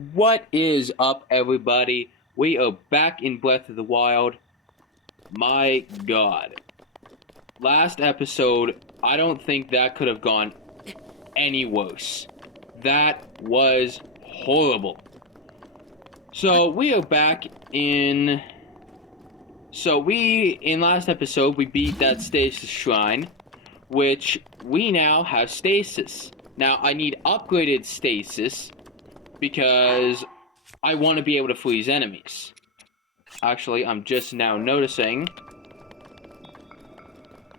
What is up, everybody? We are back in Breath of the Wild. My god. Last episode, I don't think that could have gone any worse. That was horrible. So, we are back in... in last episode, we beat that stasis shrine, which we now have stasis. Now, I need upgraded stasis, because I want to be able to freeze enemies. Actually, I'm just now noticing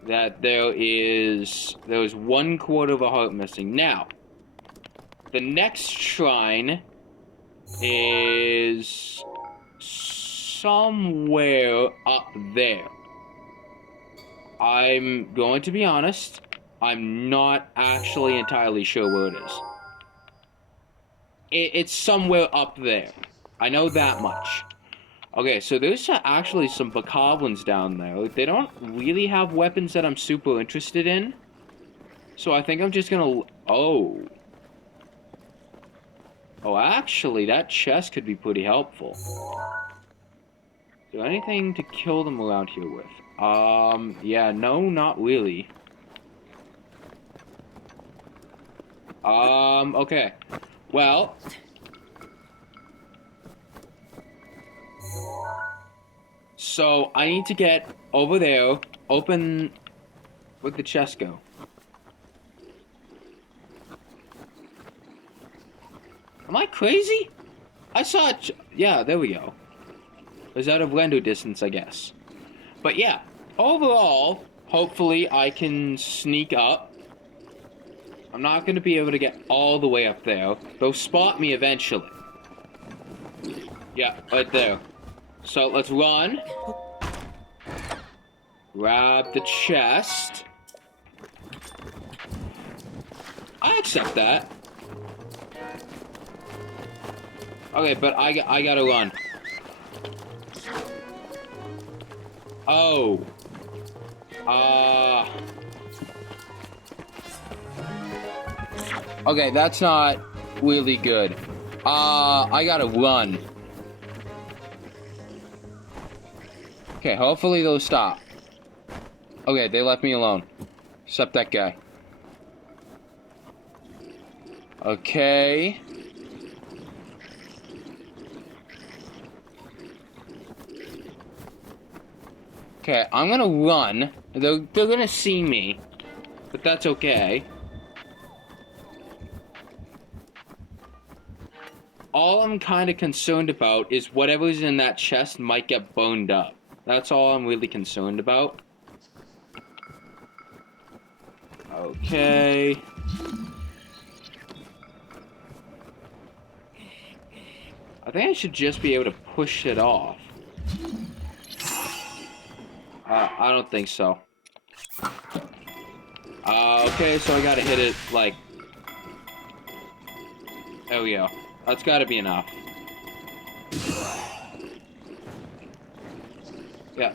that there's 1/4 of a heart missing. Now, the next shrine is somewhere up there. I'm going to be honest, I'm not actually entirely sure where it is. It's somewhere up there. I know that much. Okay, so there's actually some bokoblins down there. They don't really have weapons that I'm super interested in. So I think I'm just gonna... Oh. Oh, actually, that chest could be pretty helpful. Is there anything to kill them around here with? Yeah, no, not really. Okay. Well... So, I need to get over there, open... Where'd the chest go? Am I crazy? I saw it... Yeah, there we go. It was out of render distance, I guess. But yeah, overall, hopefully I can sneak up. I'm not going to be able to get all the way up there. They'll spot me eventually. Yeah, right there. So, let's run. Grab the chest. I accept that. Okay, but I gotta run. Oh. Okay, that's not really good. I gotta run. Okay, hopefully they'll stop. Okay, they left me alone. Except that guy. Okay. Okay, I'm gonna run. They're gonna see me. But that's okay. All I'm kind of concerned about is whatever's in that chest might get boned up. That's all I'm really concerned about. Okay. I think I should just be able to push it off. I don't think so. Okay, so I gotta hit it, like... There we go. That's gotta be enough. Yeah.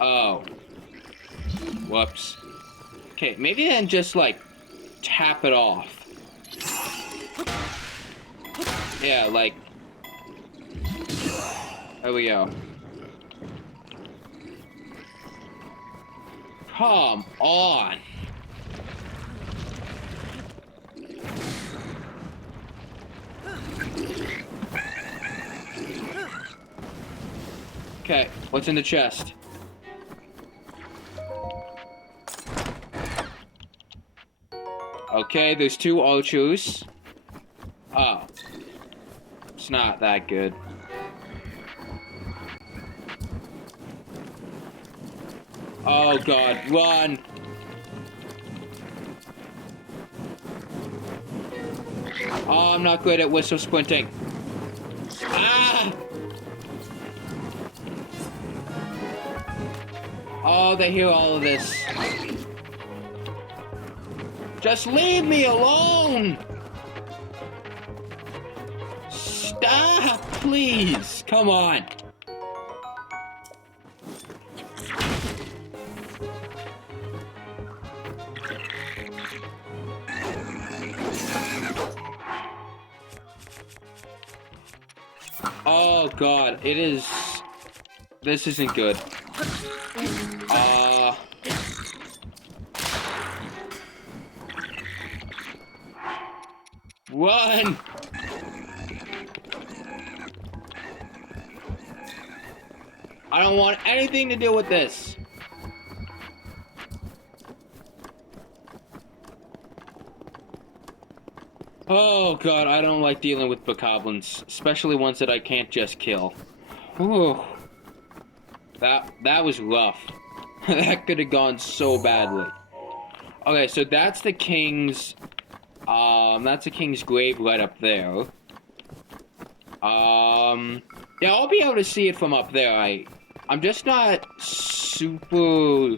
Oh. Whoops. Okay, maybe then just, like, tap it off. Yeah, like... There we go. Come on! Okay, what's in the chest? Okay, there's 2 archers. Oh. It's not that good. Oh god, run! Oh, I'm not good at whistle sprinting. Ah! Oh, they hear all of this. Just leave me alone! Stop, please! Come on! Oh god, it is... This isn't good. Run! I don't want anything to do with this. Oh god, I don't like dealing with bokoblins, especially ones that I can't just kill. Whew. That was rough. That could have gone so badly. Okay, so that's the king's grave right up there. Yeah, I'll be able to see it from up there. I'm just not super...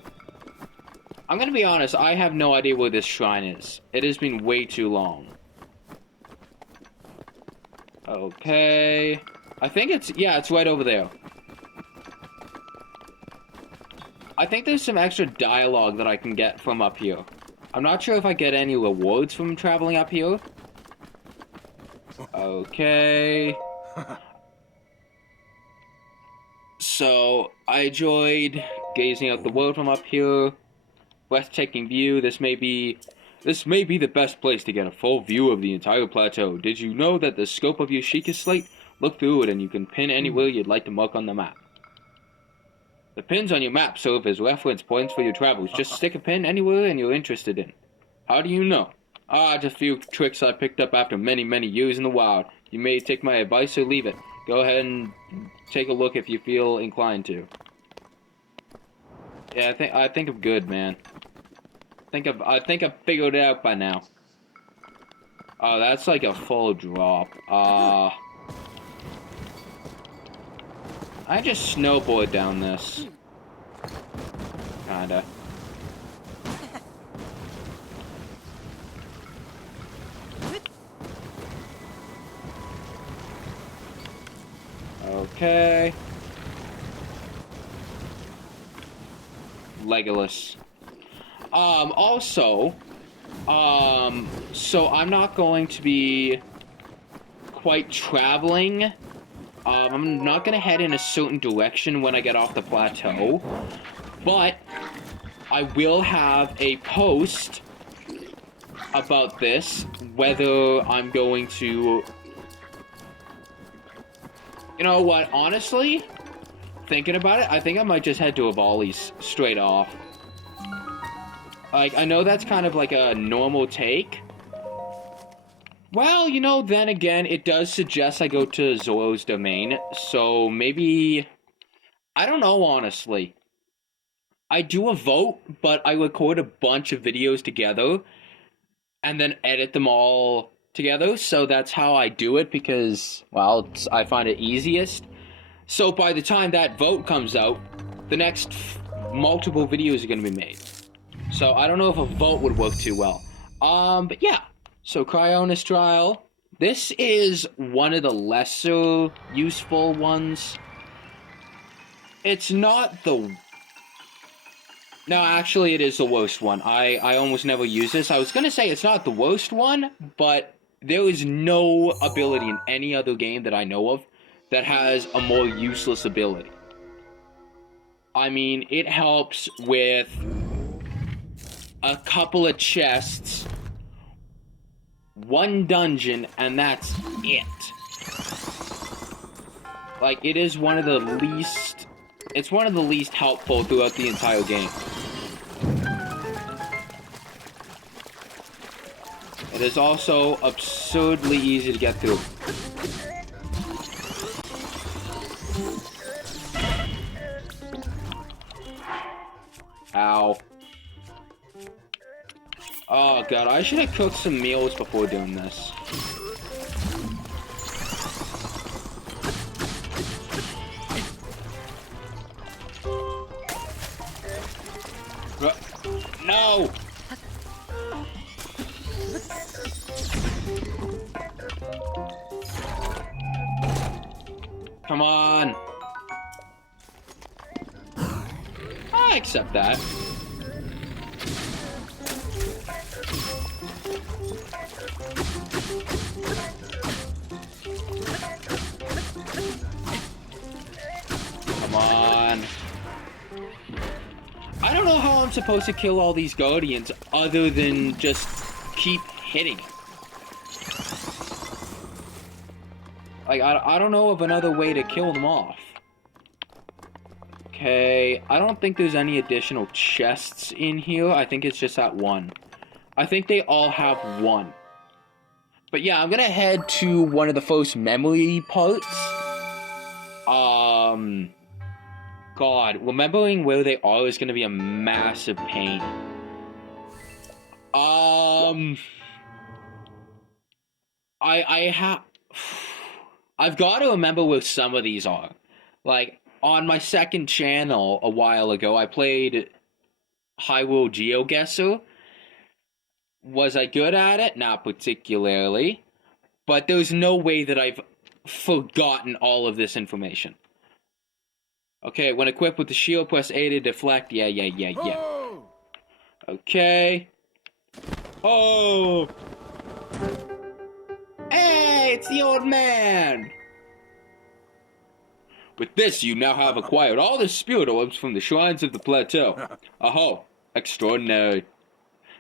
I'm gonna be honest, I have no idea where this shrine is. It has been way too long. Okay... I think it's... Yeah, it's right over there. I think there's some extra dialogue that I can get from up here. I'm not sure if I get any rewards from traveling up here. Okay... So, I enjoyed gazing out the world from up here. Breathtaking view. This may be the best place to get a full view of the entire plateau. Did you know that the scope of your Sheikah slate? Look through it and you can pin anywhere you'd like to mark on the map. The pins on your map serve as reference points for your travels. Just stick a pin anywhere and you're interested in. How do you know? Just a few tricks I picked up after many, many years in the wild. You may take my advice or leave it. Go ahead and take a look if you feel inclined to. Yeah, I think I'm good, man. I think I've figured it out by now. Oh, that's like a full drop. I just snowboard down this. Kinda. Okay. Legolas. Also, so I'm not going to be quite traveling. I'm not going to head in a certain direction when I get off the plateau, but I will have a post about this, whether I'm going to... You know what, honestly, thinking about it, I think I might just head to Avali's straight off. Like, I know that's kind of like a normal take. Well, you know, then again, it does suggest I go to Zoro's domain, so maybe... I don't know, honestly. I do a vote, but I record a bunch of videos together, and then edit them all together, so that's how I do it, because, well, I find it easiest. So by the time that vote comes out, the next multiple videos are going to be made. So I don't know if a vote would work too well. But yeah. So Cryonis Trial. This is one of the lesser useful ones. It's not the... No, actually it is the worst one. I almost never use this. I was going to say it's not the worst one, but there is no ability in any other game that I know of that has a more useless ability. I mean, it helps with a couple of chests, one dungeon, and that's it. Like, it is one of the least... It's one of the least helpful throughout the entire game. It is also absurdly easy to get through. Ow. Oh god, I should have cooked some meals before doing this. No! Come on! I accept that. I'm supposed to kill all these guardians other than just keep hitting it. Like, I don't know of another way to kill them off. Okay, I don't think there's any additional chests in here. I think it's just that one. I think they all have one. But yeah, I'm gonna head to one of the first memory parts. God, remembering where they are is gonna be a massive pain. I've got to remember where some of these are. Like, on my second channel a while ago, I played Hyrule GeoGuessr. Was I good at it? Not particularly. But there's no way that I've forgotten all of this information. Okay, when equipped with the shield, press A to deflect. Yeah. Okay. Oh! Hey, it's the old man! With this, you now have acquired all the spirit orbs from the shrines of the Plateau. Aho, extraordinary.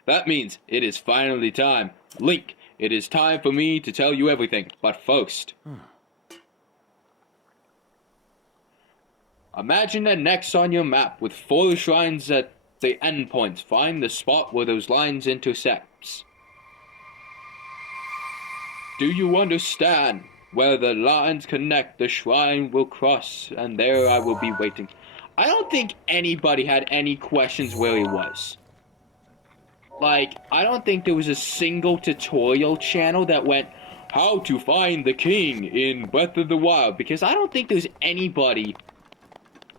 That means it is finally time. Link, it is time for me to tell you everything, but first. Imagine an X on your map with 4 shrines at the endpoints. Find the spot where those lines intersect. Do you understand? Where the lines connect, the shrine will cross, and there I will be waiting. I don't think anybody had any questions where he was. Like, I don't think there was a single tutorial channel that went, how to find the king in Breath of the Wild, because I don't think there's anybody...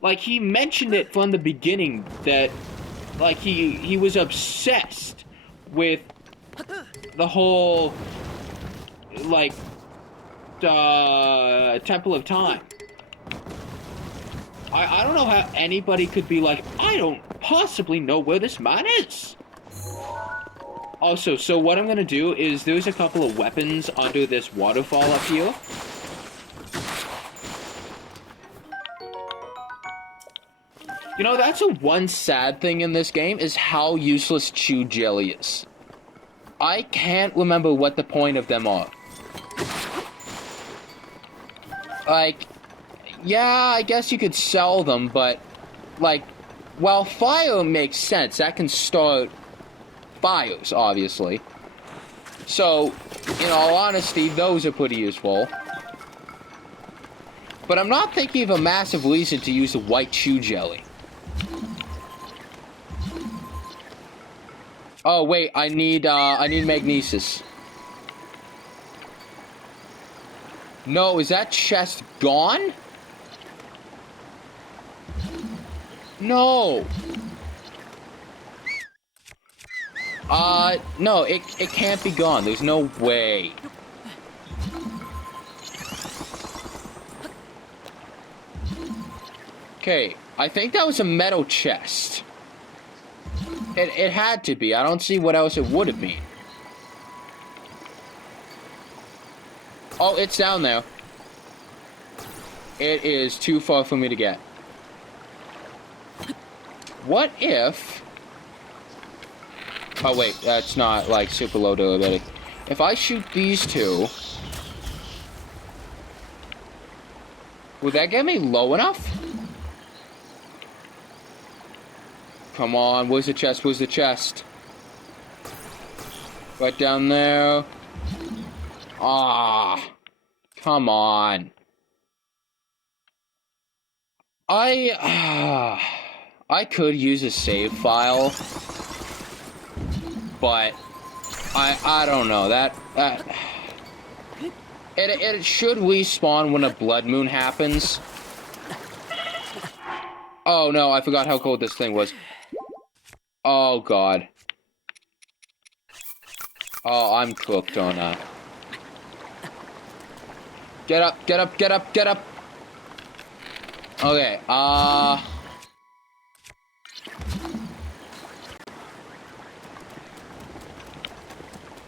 Like, he mentioned it from the beginning that, like, he was obsessed with the whole, like, Temple of Time. I don't know how anybody could be like, I don't possibly know where this man is. Also, so what I'm gonna do is there's a couple of weapons under this waterfall up here. You know, that's one sad thing in this game, is how useless chew jelly is. I can't remember what the point of them are. Like, yeah, I guess you could sell them, but, like, while fire makes sense, that can start fires, obviously. So, in all honesty, those are pretty useful. But I'm not thinking of a massive reason to use the white chew jelly. Oh, wait, I need magnesis. No, is that chest gone? No. No, it can't be gone. There's no way. Okay, I think that was a metal chest. It had to be. I don't see what else it would have been. Oh, it's down there. It is too far for me to get. What if... Oh, wait. That's not, like, super low durability. If I shoot these two... Would that get me low enough? Come on. Where's the chest? Where's the chest? Right down there. Ah. Come on. I could use a save file, but I don't know. It should respawn when a blood moon happens. Oh no, I forgot how cold this thing was. Oh god. Oh, I'm cooked on that. Get up, get up, get up, get up! Okay,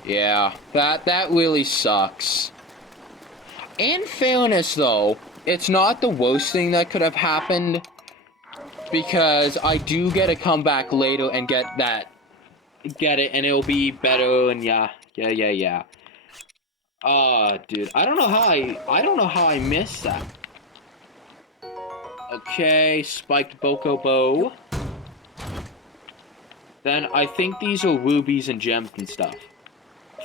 yeah, that really sucks. In fairness, though, it's not the worst thing that could have happened. because I do get to come back later and get it, and it'll be better, and yeah. Dude, I don't know how I missed that. Okay, spiked Bokobo. Then I think these are rubies and gems and stuff.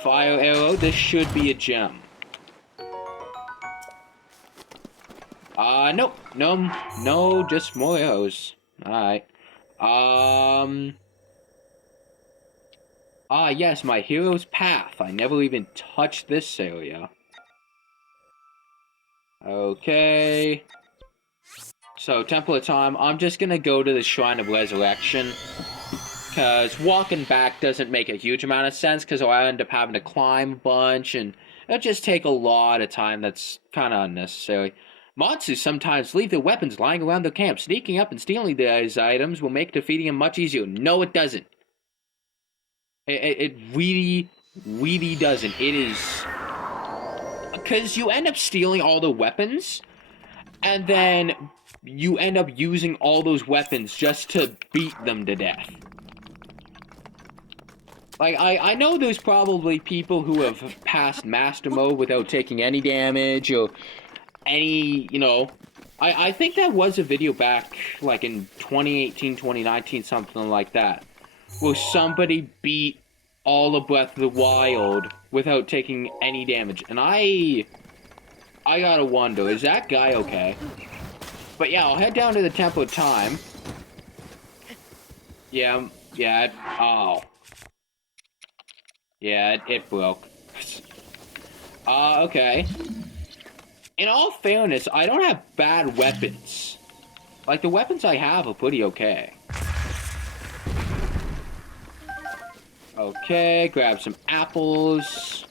Fire arrow, this should be a gem. Nope. No, just more arrows. Alright. Yes, my hero's path. I never even touched this area. Okay. So, Temple of Time, I'm just gonna go to the Shrine of Resurrection. Because walking back doesn't make a huge amount of sense, because I end up having to climb a bunch, and it'll just take a lot of time that's kind of unnecessary. Monsters sometimes leave their weapons lying around their camp. Sneaking up and stealing these items will make defeating them much easier. No, it doesn't. It really, really doesn't. It is... Because you end up stealing all the weapons, and then you end up using all those weapons just to beat them to death. Like, I know there's probably people who have passed Master Mode without taking any damage, or any, you know... I think that was a video back, like, in 2018, 2019, something like that, where somebody beat all of Breath of the Wild without taking any damage. And I gotta wonder, is that guy okay? But yeah, I'll head down to the Temple of Time. Yeah, oh. Yeah, it broke. Okay. In all fairness, I don't have bad weapons. Like, the weapons I have are pretty okay. Okay, grab some apples.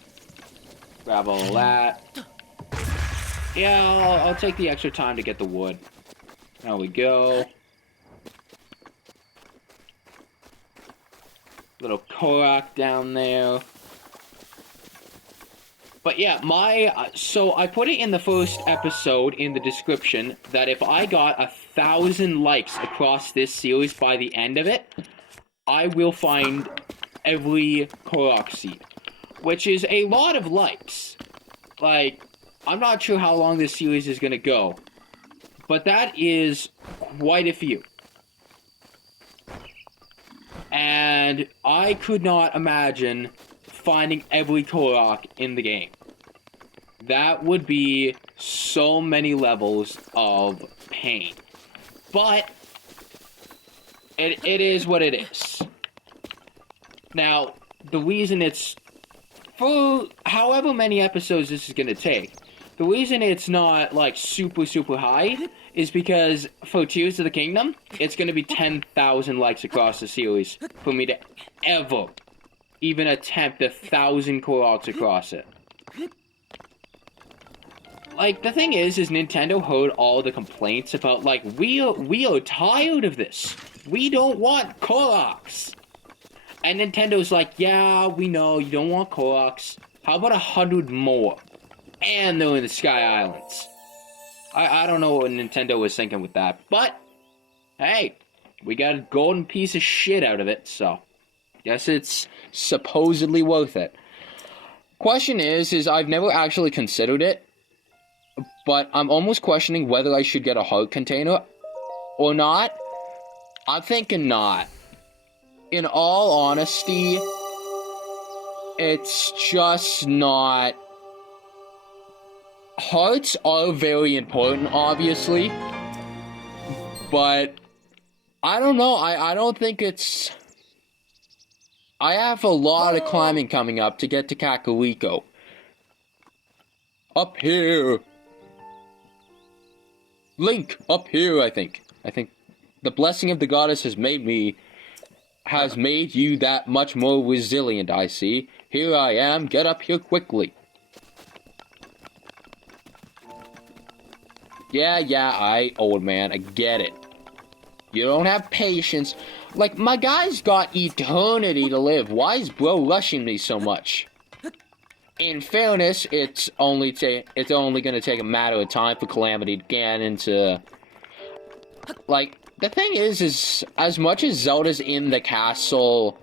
Grab all that. Yeah, I'll take the extra time to get the wood. There we go. Little Korok down there. But yeah, so I put it in the first episode in the description that if I got 1,000 likes across this series by the end of it, I will find every Korok seed, which is a lot of likes. Like, I'm not sure how long this series is gonna go, but that is quite a few. And I could not imagine finding every Korok in the game. That would be so many levels of pain. But it is what it is. Now, the reason it's... For however many episodes this is going to take, the reason it's not, like, super high is because for Tears of the Kingdom, it's going to be 10,000 likes across the series for me to ever even attempt 1,000 Koroks across it. Like, the thing is Nintendo heard all the complaints about, like, we are tired of this. We don't want Koroks. And Nintendo's like, yeah, we know, you don't want Koroks. How about 100 more? And they're in the Sky Islands. I don't know what Nintendo was thinking with that. But, hey, we got a golden piece of shit out of it, so... Guess it's supposedly worth it. Question is I've never actually considered it, but I'm almost questioning whether I should get a heart container or not. I'm thinking not. In all honesty, it's just not... Hearts are very important, obviously, but I don't know, I don't think it's... I have a lot of climbing coming up to get to Kakariko. Up here. Link, up here, I think. I think the blessing of the goddess has made you that much more resilient, I see. Here I am, get up here quickly. Yeah, old man, I get it. You don't have patience. Like, my guy's got eternity to live. Why is bro rushing me so much? In fairness, it's only gonna take a matter of time for Calamity Ganon to... Like, The thing is as much as Zelda's in the castle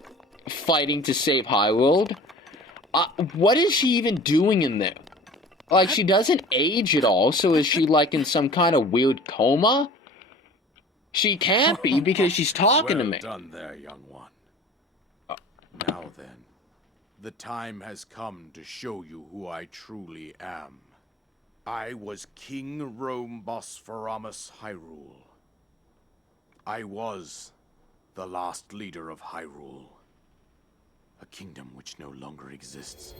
fighting to save Hyrule, what is she even doing in there? Like, she doesn't age at all, so is she, like, in some kind of weird coma? She can't be, because she's talking to me. Well done there, young one. Now then, the time has come to show you who I truly am. I was King Rhoam Bosphoramos Hyrule. I was the last leader of Hyrule. A kingdom which no longer exists.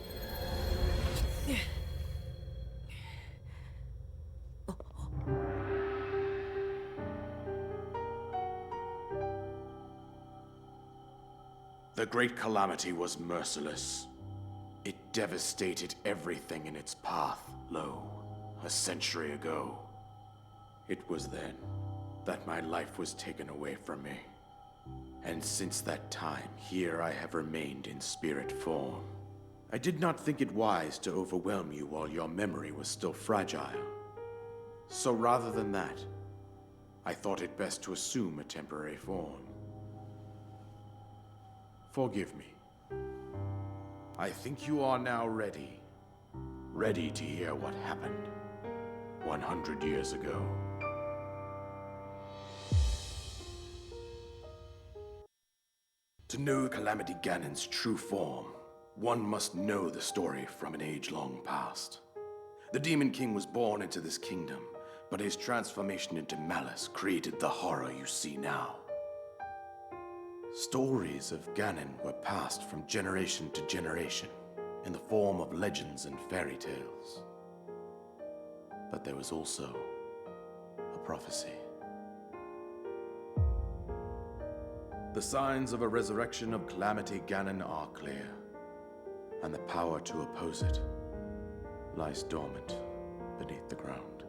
The Great Calamity was merciless. It devastated everything in its path, a century ago. It was then that my life was taken away from me. And since that time, here I have remained in spirit form. I did not think it wise to overwhelm you while your memory was still fragile. So rather than that, I thought it best to assume a temporary form. Forgive me. I think you are now ready. Ready to hear what happened 100 years ago. To know Calamity Ganon's true form, one must know the story from an age-long past. The Demon King was born into this kingdom, but his transformation into malice created the horror you see now. Stories of Ganon were passed from generation to generation in the form of legends and fairy tales. But there was also a prophecy. The signs of a resurrection of Calamity Ganon are clear, and the power to oppose it lies dormant beneath the ground.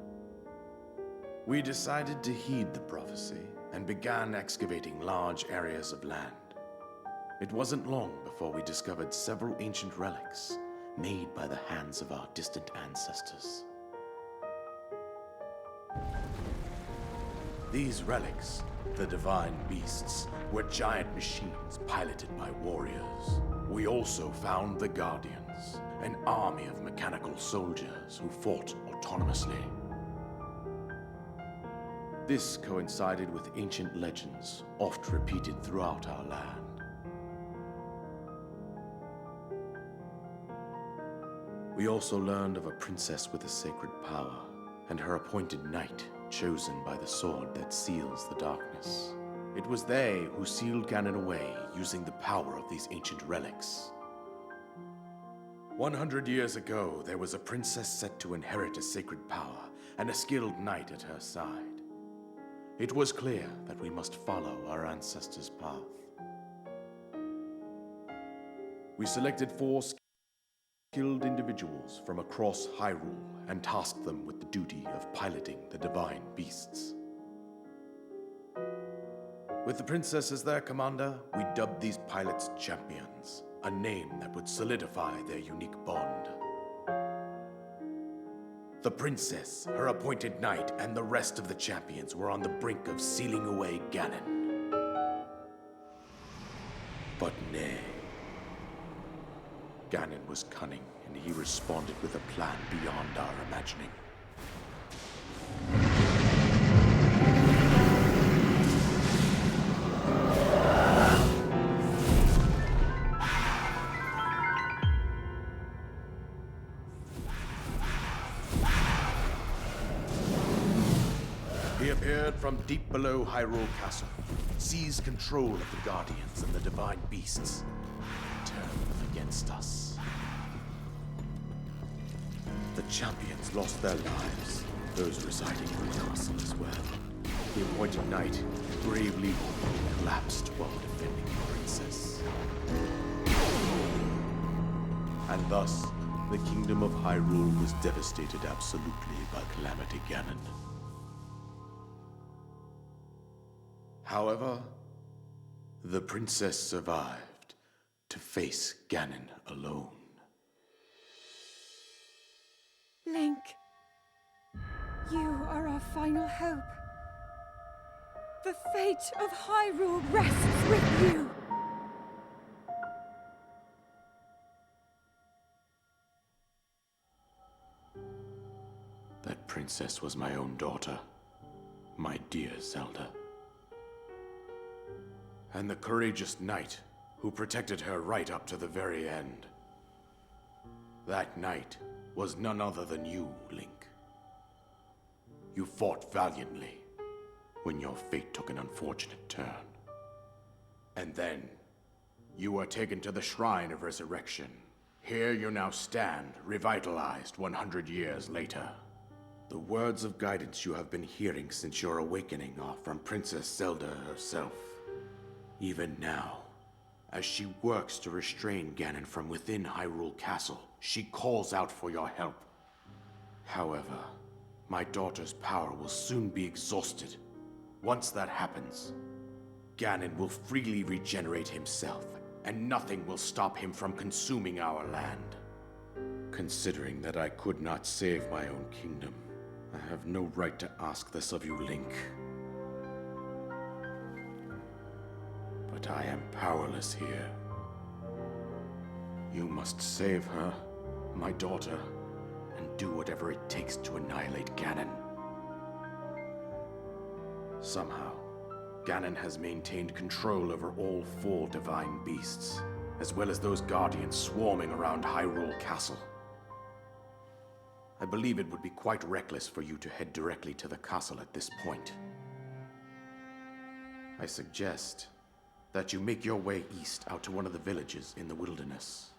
We decided to heed the prophecy and began excavating large areas of land. It wasn't long before we discovered several ancient relics made by the hands of our distant ancestors. These relics, the divine beasts, were giant machines piloted by warriors. We also found the Guardians, an army of mechanical soldiers who fought autonomously. This coincided with ancient legends, oft repeated throughout our land. We also learned of a princess with a sacred power, and her appointed knight, chosen by the sword that seals the darkness. It was they who sealed Ganon away using the power of these ancient relics. 100 years ago, there was a princess set to inherit a sacred power and a skilled knight at her side. It was clear that we must follow our ancestors' path. We selected 4 skilled individuals from across Hyrule and tasked them with the duty of piloting the divine beasts. With the princess as their commander, we dubbed these pilots champions, a name that would solidify their unique bond. The princess, her appointed knight, and the rest of the champions were on the brink of sealing away Ganon. But nay. Ganon was cunning, and he responded with a plan beyond our imagining. He appeared from deep below Hyrule Castle, seized control of the Guardians and the divine beasts, and turned them against us. The champions lost their lives, those residing in the castle as well. The appointed knight bravely collapsed while defending the princess. And thus, the kingdom of Hyrule was devastated absolutely by Calamity Ganon. However, the princess survived to face Ganon alone. Link, you are our final hope. The fate of Hyrule rests with you. That princess was my own daughter, my dear Zelda. And the courageous knight who protected her right up to the very end. That knight was none other than you, Link. You fought valiantly when your fate took an unfortunate turn. And then, you were taken to the Shrine of Resurrection. Here you now stand, revitalized 100 years later. The words of guidance you have been hearing since your awakening are from Princess Zelda herself. Even now, as she works to restrain Ganon from within Hyrule Castle, she calls out for your help. However, my daughter's power will soon be exhausted. Once that happens, Ganon will freely regenerate himself, and nothing will stop him from consuming our land. Considering that I could not save my own kingdom, I have no right to ask this of you, Link. But I am powerless here. You must save her, my daughter, and do whatever it takes to annihilate Ganon. Somehow, Ganon has maintained control over all 4 divine beasts, as well as those guardians swarming around Hyrule Castle. I believe it would be quite reckless for you to head directly to the castle at this point. I suggest that you make your way east out to one of the villages in the wilderness.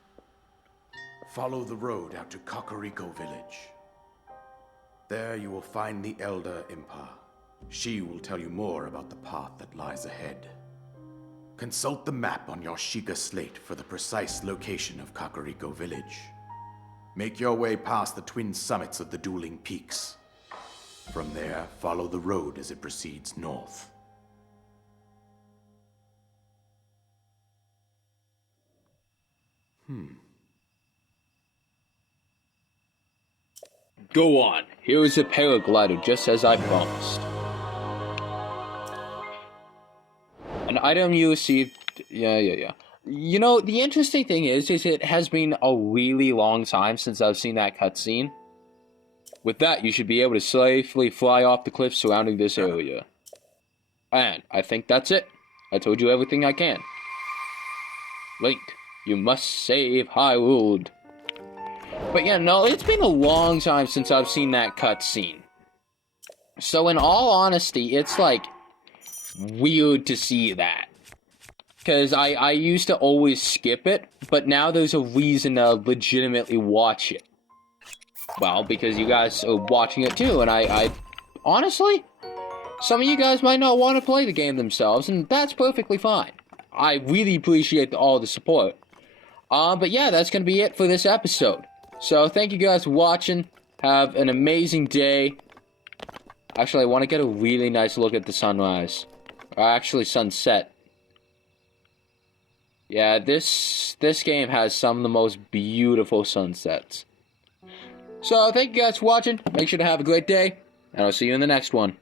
Follow the road out to Kakariko Village. There you will find the Elder Impa. She will tell you more about the path that lies ahead. Consult the map on your Sheikah slate for the precise location of Kakariko Village. Make your way past the twin summits of the dueling peaks. From there, follow the road as it proceeds north. Go on. Here is a paraglider, just as I promised. An item you received... Yeah. You know, the interesting thing is it has been a really long time since I've seen that cutscene. With that, you should be able to safely fly off the cliffs surrounding this area. And I think that's it. I told you everything I can. Link, you must save Hyrule. But yeah, no, it's been a long time since I've seen that cutscene. So in all honesty, it's like weird to see that. Because I used to always skip it, but now there's a reason to legitimately watch it. Well, because you guys are watching it too, and I honestly, some of you guys might not want to play the game themselves, and that's perfectly fine. I really appreciate all the support. But yeah, that's going to be it for this episode. So thank you guys for watching. Have an amazing day. Actually, I want to get a really nice look at the sunrise. Or actually, sunset. Yeah, this game has some of the most beautiful sunsets. So, thank you guys for watching. Make sure to have a great day, and I'll see you in the next one.